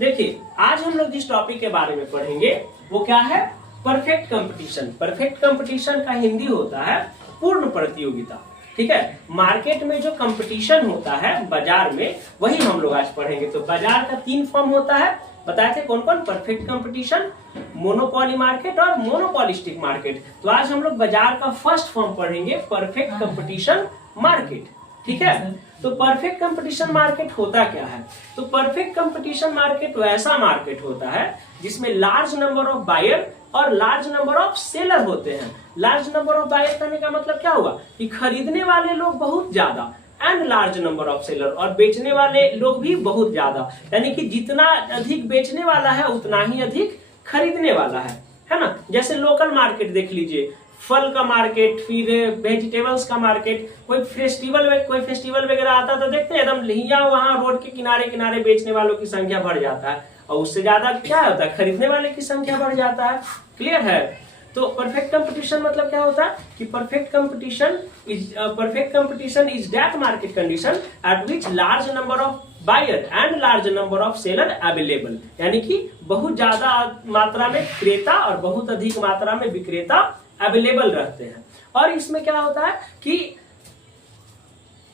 देखिए आज हम लोग जिस टॉपिक के बारे में पढ़ेंगे वो क्या है, परफेक्ट कंपटीशन। परफेक्ट कंपटीशन का हिंदी होता है पूर्ण प्रतियोगिता। ठीक है, मार्केट में जो कंपटीशन होता है बाजार में, वही हम लोग आज पढ़ेंगे। तो बाजार का 3 फॉर्म होता है, बताए थे कौन कौन, परफेक्ट कंपटीशन, मोनोपोली मार्केट और मोनोपोलिस्टिक मार्केट। तो आज हम लोग बाजार का फर्स्ट फॉर्म पढ़ेंगे, परफेक्ट कंपटीशन मार्केट। ठीक है, तो परफेक्ट कंपटीशन मार्केट होता क्या है? तो परफेक्ट कंपटीशन मार्केट वैसा मार्केट होता है जिसमें लार्ज नंबर ऑफ बायर और लार्ज नंबर ऑफ सेलर होते हैं। लार्ज नंबर ऑफ बायर करने का मतलब क्या हुआ कि खरीदने वाले लोग बहुत ज्यादा, and large number of seller, और बेचने वाले लोग भी बहुत ज्यादा। यानी कि जितना अधिक बेचने वाला है उतना ही अधिक खरीदने वाला है ना। जैसे लोकल मार्केट देख लीजिए, फल का मार्केट, फिर वेजिटेबल्स का मार्केट, कोई फेस्टिवल वगैरह आता तो देखते हैं एकदम लिया वहां रोड के किनारे किनारे बेचने वालों की संख्या बढ़ जाता है, और उससे ज्यादा क्या होता है, खरीदने वाले की संख्या बढ़ जाता है। क्लियर है? तो परफेक्ट कंपटीशन मतलब क्या होता है कि perfect competition is that market condition at which large number of buyer and large number of seller available. यानी कि बहुत ज्यादा मात्रा में क्रेता और बहुत अधिक मात्रा में विक्रेता अवेलेबल रहते हैं। और इसमें क्या होता है कि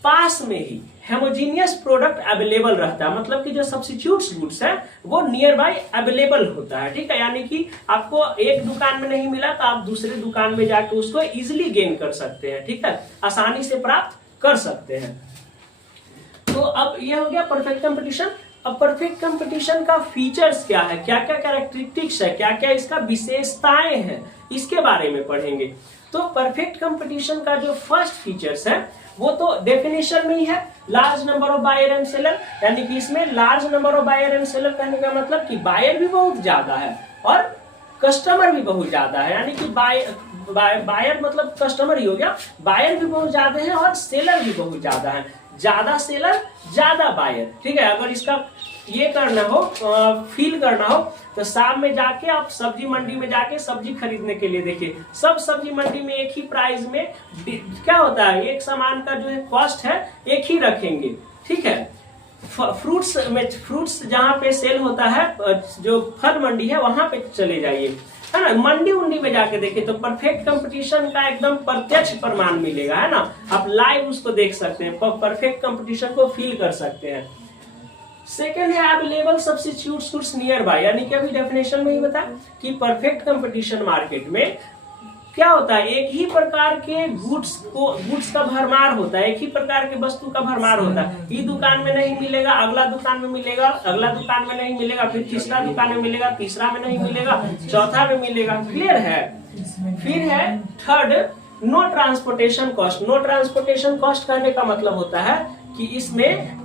पास में ही हेमोजीनियस प्रोडक्ट अवेलेबल रहता है, मतलब कि जो सब्स्टिट्यूट्स गुड्स है वो नियर बाय अवेलेबल होता है। ठीक है, यानी कि आपको एक दुकान में नहीं मिला तो आप दूसरे दुकान में जाके उसको इजिली गेन कर सकते हैं। ठीक है, आसानी से प्राप्त कर सकते हैं। तो अब ये हो गया परफेक्ट कंपटीशन। अब परफेक्ट कंपटीशन का फीचर्स क्या है, क्या क्या कैरेक्टरिस्टिक्स है, क्या क्या इसका विशेषताएं हैं, इसके बारे में पढ़ेंगे। तो परफेक्ट कंपटीशन का जो फर्स्ट फीचर्स है वो तो डेफिनेशन में ही है, large number of buyer and seller. यानी कि इसमें large number of buyer and seller कहने का मतलब कि बायर भी बहुत ज्यादा है और कस्टमर भी बहुत ज्यादा है। यानी कि बायर मतलब कस्टमर ही हो गया, बायर भी बहुत ज्यादा है और सेलर भी बहुत ज्यादा है। ज्यादा सेलर ज्यादा बायर। ठीक है, अगर इसका ये करना हो, फील करना हो, तो शाम में जाके आप सब्जी मंडी में जाके सब्जी खरीदने के लिए देखिए, सब सब्जी मंडी में एक ही प्राइस में क्या होता है, एक सामान का जो है कॉस्ट है एक ही रखेंगे। ठीक है, फ्रूट्स जहाँ पे सेल होता है, जो फल मंडी है वहां पे चले जाइए, है ना। मंडी उंडी में जाके देखिए तो परफेक्ट कंपटीशन का एकदम प्रत्यक्ष प्रमाण मिलेगा, है ना। आप लाइव उसको देख सकते हैं, परफेक्ट कंपटीशन को फील कर सकते हैं। सेकेंड है available substitutes goods near by. यानी कि अभी डेफिनेशन में ही बता कि परफेक्ट कंपटीशन मार्केट में क्या होता है, एक ही प्रकार के गुड्स का भरमार होता है, एक ही प्रकार के वस्तु का भरमार होता है। ये दुकान में नहीं मिलेगा, अगला दुकान में मिलेगा, अगला दुकान में नहीं मिलेगा, फिर तीसरा दुकान में मिलेगा, तीसरा में नहीं मिलेगा, चौथा में मिलेगा। क्लियर है? फिर है third, no transportation cost. No transportation cost करने का मतलब होता है कि इसमें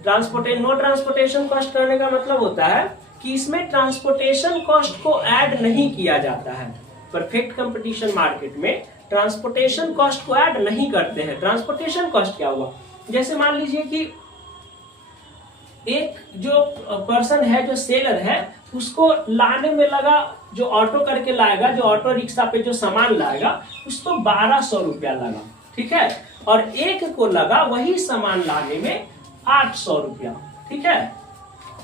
नो ट्रांसपोर्टेशन कॉस्ट करने का मतलब होता है कि इसमें ट्रांसपोर्टेशन कॉस्ट को ऐड नहीं किया जाता है। परफेक्ट कंपटीशन मार्केट में ट्रांसपोर्टेशन कॉस्ट को ऐड नहीं करते हैं। ट्रांसपोर्टेशन कॉस्ट क्या हुआ, जैसे मान लीजिए कि एक जो पर्सन है, जो सेलर है, उसको लाने में लगा, जो ऑटो करके लाएगा, जो ऑटो रिक्शा पे जो सामान लाएगा, उसको 1200 रुपया लगा। ठीक है, और एक को लगा वही सामान लाने में 800 रुपया। ठीक है,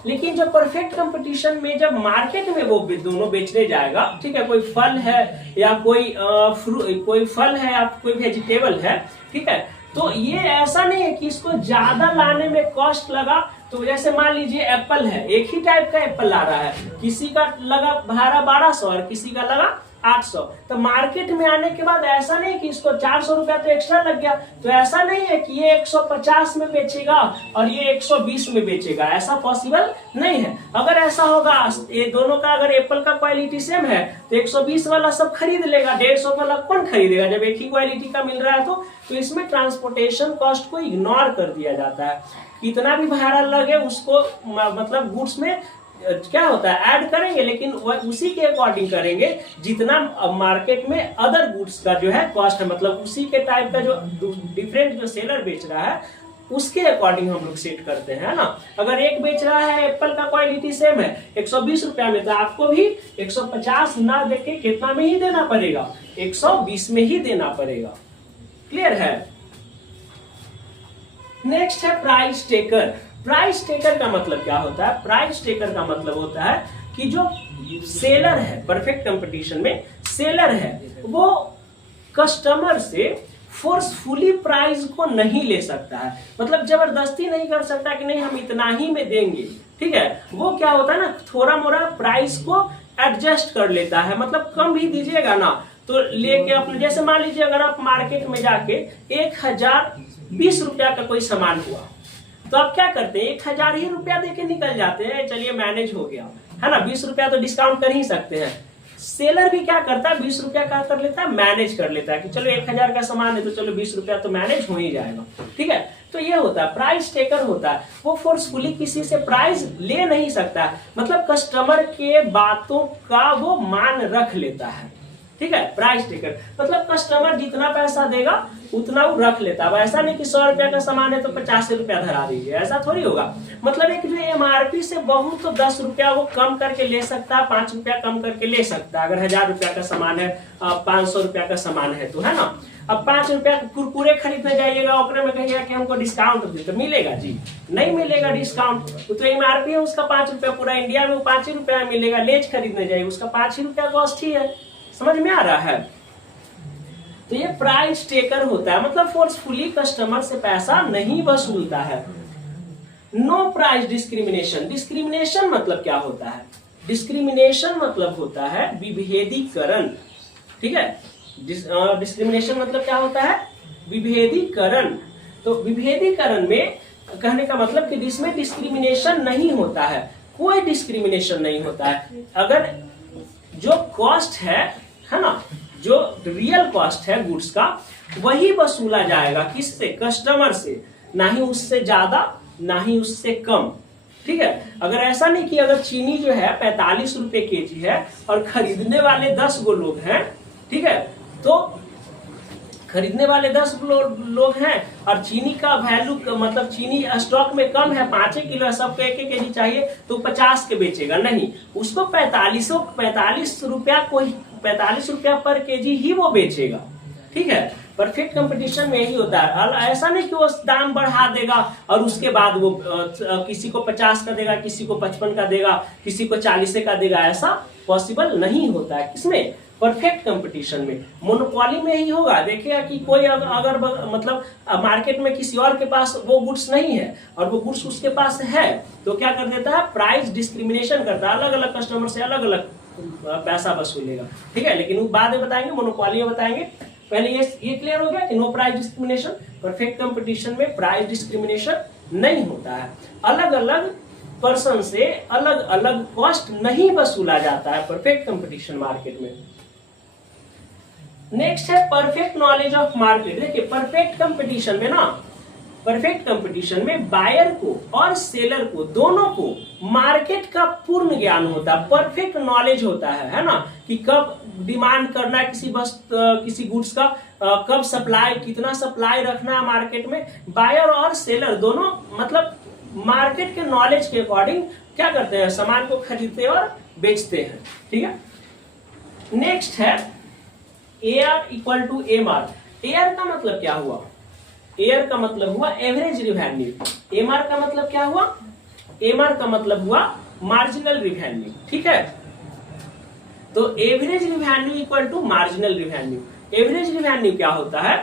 लेकिन जब परफेक्ट कंपटीशन में जब मार्केट में वो दोनों बेचने जाएगा, ठीक है, कोई फल है या कोई फल है या कोई वेजिटेबल है, ठीक है, तो ये ऐसा नहीं है कि इसको ज्यादा लाने में कॉस्ट लगा। तो जैसे मान लीजिए एप्पल है, एक ही टाइप का एप्पल ला रहा है, किसी का लगा भाड़ा 1200 और किसी का लगा 800। तो मार्केट में आने के बाद ऐसा नहीं कि इसको 400 रुपया तो एक्स्ट्रा लग गया, तो ऐसा नहीं है कि ये 150 में बेचेगा और ये 120 में बेचेगा, ऐसा पॉसिबल नहीं है। अगर ऐसा होगा, ये दोनों का अगर एप्पल का क्वालिटी सेम है तो 120 वाला सब खरीद लेगा, 150 वाला कौन खरीदेगा जब एक ही क्वालिटी का मिल रहा है। तो इसमें ट्रांसपोर्टेशन कॉस्ट को इग्नोर कर दिया जाता है। कितना भी भाड़ा लगे उसको मतलब गुड्स में क्या होता है ऐड करेंगे, लेकिन उसी के अकॉर्डिंग करेंगे जितना मार्केट में अदर गुड्स का जो है कॉस्ट है, मतलब उसी के टाइप का जो डिफरेंट जो सेलर बेच रहा है उसके अकॉर्डिंग हम लोग सेट करते हैं, है ना। अगर एक बेच रहा है एप्पल का क्वालिटी सेम है 120 रुपया में, तो आपको भी 150 ना देके कितना में ही देना पड़ेगा, 120 में ही देना पड़ेगा। क्लियर है? नेक्स्ट है प्राइस टेकर। प्राइस टेकर का मतलब क्या होता है? प्राइस टेकर का मतलब होता है कि जो सेलर है, परफेक्ट कंपटीशन में सेलर है, वो कस्टमर से फोर्सफुली प्राइस को नहीं ले सकता है, मतलब जबरदस्ती नहीं कर सकता कि नहीं हम इतना ही में देंगे, ठीक है। वो क्या होता है ना, थोड़ा मोड़ा प्राइस को एडजस्ट कर लेता है, मतलब कम भी दीजिएगा ना तो लेके अपने, जैसे मान लीजिए अगर आप मार्केट में जाके 1020 रुपया का कोई सामान हुआ तो आप क्या करते हैं, 1000 ही रुपया देके निकल जाते हैं, चलिए मैनेज हो गया, है ना, 20 रुपया तो डिस्काउंट कर ही सकते हैं। सेलर भी क्या करता है, 20 रुपया का कर लेता है, मैनेज कर लेता है कि चलो 1000 का सामान है तो चलो 20 रुपया तो मैनेज हो ही जाएगा, ठीक है। तो ये होता है प्राइस टेकर होता है, वो फोर्सफुली किसी से प्राइस ले नहीं सकता, मतलब कस्टमर के बातों का वो मान रख लेता है, ठीक है। प्राइस टेकर मतलब कस्टमर जितना पैसा देगा उतना वो रख लेता है, ऐसा नहीं कि 100 रुपया का सामान है तो 50 रुपया धरा दीजिए, ऐसा थोड़ी होगा। मतलब एक जो एमआरपी से बहुत तो 10 रुपया वो कम करके ले सकता है, 5 रुपया कम करके ले सकता है, अगर 1000 रुपया का सामान है, 500 रुपया का सामान है तो, है ना। अब 5 रुपया कुरकुरे खरीदने जाइएगा, ओकरे में कहिएगा कि हमको डिस्काउंट दे, तो मिलेगा जी? नहीं मिलेगा डिस्काउंट, तो एमआरपी है उसका 5 रुपया, पूरा इंडिया में 5 रुपया में मिलेगा। लेज खरीदने जाइए उसका 5 रुपया कॉस्ट ही है, समझ में आ रहा है। तो ये प्राइस टेकर होता है, मतलब फोर्सफुली कस्टमर से पैसा नहीं वसूलता है। नो प्राइस डिस्क्रिमिनेशन, डिस्क्रिमिनेशन मतलब क्या होता है? डिस्क्रिमिनेशन मतलब होता है विभेदीकरण, ठीक है। डिस्क्रिमिनेशन मतलब क्या होता है? विभेदीकरण। तो विभेदीकरण में कहने का मतलब कि जिसमें डिस्क्रिमिनेशन नहीं होता है, कोई डिस्क्रिमिनेशन नहीं होता है। अगर जो कॉस्ट है ना, जो रियल कॉस्ट है गुड्स का, वही वसूला जाएगा किससे? कस्टमर से, ना ही उससे ज्यादा ना ही उससे कम, ठीक है। अगर ऐसा नहीं कि अगर चीनी जो है 45 रुपए केजी है और खरीदने वाले 10 गो लोग हैं, ठीक है, तो खरीदने वाले 10 लोग हैं और चीनी का वैल्यू मतलब चीनी स्टॉक में कम है, 5 किलो है, सबको 1 केजी चाहिए, तो 50 के बेचेगा नहीं, उसको 45 रुपया को 45 रुपया पर केजी ही वो बेचेगा, ठीक है। परफेक्ट कंपटीशन में यही होता है, ऐसा नहीं कि वो दाम बढ़ा देगा और उसके बाद वो किसी को 50 का देगा, किसी को 55 का देगा, किसी को 40 का देगा, ऐसा पॉसिबल नहीं होता है। किसमें? परफेक्ट कंपटीशन में। मोनोपोली में ही होगा, देखिए कि कोई अगर मतलब मार्केट में किसी और के पास वो गुड्स नहीं है और वो गुड्स उसके पास है, तो क्या कर देता है? प्राइस डिस्क्रिमिनेशन करता है, अलग अलग कस्टमर से अलग अलग पैसा वसूलेगा, ठीक है। लेकिन वो बाद में बताएंगे, मोनोपोली में बताएंगे। पहले ये क्लियर हो गया कि no price discrimination, perfect competition में प्राइस डिस्क्रिमिनेशन नहीं होता है, अलग अलग पर्सन से अलग अलग कॉस्ट नहीं वसूला जाता है परफेक्ट कंपटीशन मार्केट में। नेक्स्ट है परफेक्ट नॉलेज ऑफ मार्केट। देखिए परफेक्ट कंपटीशन में ना, परफेक्ट कंपटीशन में बायर को और सेलर को, दोनों को मार्केट का पूर्ण ज्ञान होता है, परफेक्ट नॉलेज होता है ना, कि कब डिमांड करना है किसी गुड्स का, कब सप्लाई, कितना सप्लाई रखना है मार्केट में। बायर और सेलर दोनों मतलब मार्केट के नॉलेज के अकॉर्डिंग क्या करते हैं? सामान को खरीदते और बेचते हैं, ठीक है। नेक्स्ट है AR equal to MR। AR का मतलब क्या हुआ? AR का मतलब हुआ एवरेज रिवेन्यू। MR का मतलब क्या हुआ? MR का मतलब हुआ मार्जिनल रिवेन्यू, ठीक है। तो average revenue equal to marginal revenue. Average revenue क्या होता है?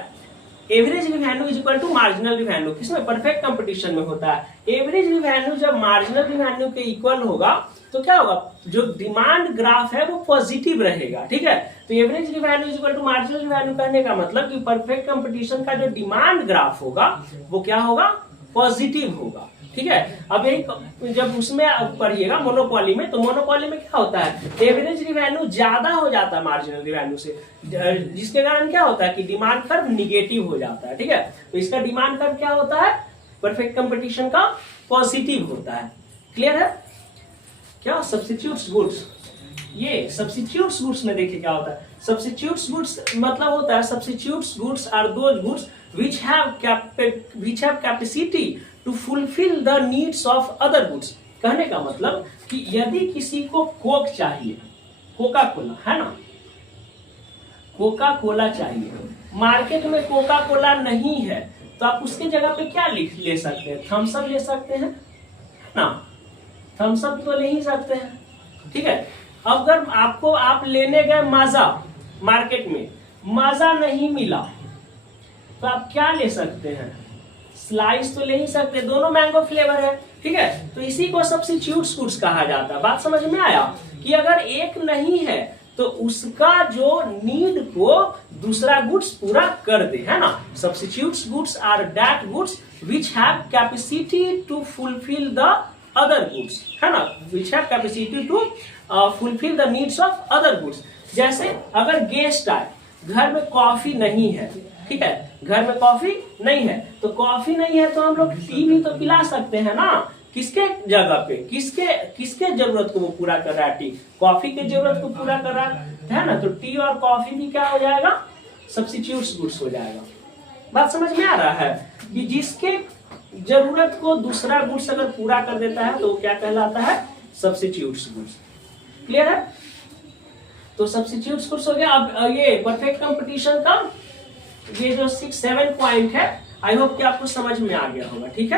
Average revenue is equal to marginal revenue. किसमें? परफेक्ट कंपटीशन में होता है। एवरेज रिवेन्यू जब मार्जिनल रिवेन्यू के इक्वल होगा तो क्या होगा? जो डिमांड ग्राफ है वो पॉजिटिव रहेगा, ठीक है। तो average revenue is equal to marginal revenue कहने का मतलब कि परफेक्ट कंपटीशन का जो डिमांड ग्राफ होगा वो क्या होगा? पॉजिटिव होगा, ठीक है। अब यही जब उसमें पढ़िएगा मोनोपोली में, तो मोनोपोली में क्या होता है? एवरेज रिवेन्यू ज्यादा हो जाता है मार्जिनल रिवेन्यू से, जिसके कारण क्या होता है कि डिमांड कर्व निगेटिव हो जाता है, ठीक है। तो इसका डिमांड कर्व क्या होता है? परफेक्ट कंपटीशन का पॉजिटिव होता है। क्लियर है? क्या सब्स्टिट्यूट्स गुड्स, ये सब्स्टिट्यूट्स गुड्स में देखिए क्या होता है। सब्स्टिट्यूट्स गुड्स मतलब होता है, substitutes goods are those goods which have capacity to fulfill the needs of other goods। कहने का मतलब कि यदि किसी को कोक चाहिए, कोका कोला, है ना, कोका कोला चाहिए, मार्केट में कोका कोला नहीं है, तो आप उसके जगह पे क्या ले सकते हैं? थम्स अप ले सकते हैं, ना, थम्स अप तो ले ही सकते हैं, ठीक है। अगर आपको आप लेने गए माजा मार्केट में, माजा नहीं मिला तो आप क्या ले सकते हैं, स्लाइस तो ले ही सकते, दोनों मैंगो फ्लेवर है, ठीक है। तो इसी को सब्स्टिट्यूट गुड्स कहा जाता है। बात समझ में आया कि अगर एक नहीं है तो उसका जो नीड को दूसरा गुड्स पूरा कर दे, है ना। Substitute goods are that goods which have capacity to fulfil the other goods, है ना, which have capacity to fulfil the needs of other goods. जैसे अगर गेस्ट आए, घर में कॉफी नहीं है, ठीक है, घर में कॉफी नहीं है, तो कॉफी नहीं है तो हम लोग टी भी तो पिला सकते हैं ना। किसके जगह पे, किसके जरूरत को वो पूरा कर रहा है, टी कॉफी के जरूरत को पूरा कर रहा है ना। तो टी और कॉफी भी क्या हो जाएगा, सब्स्टिट्यूट गुड्स हो जाएगा। बात समझ में आ रहा है कि जिसके जरूरत को दूसरा गुड्स अगर पूरा कर देता है तो वो क्या कहलाता है, सब्स्टिट्यूट गुड्स। क्लियर है। तो सब्स्टिट्यूट गुड्स हो गया। अब ये परफेक्ट कंपटीशन का ये जो 6-7 पॉइंट है, आई होप कि आपको समझ में आ गया होगा, ठीक है।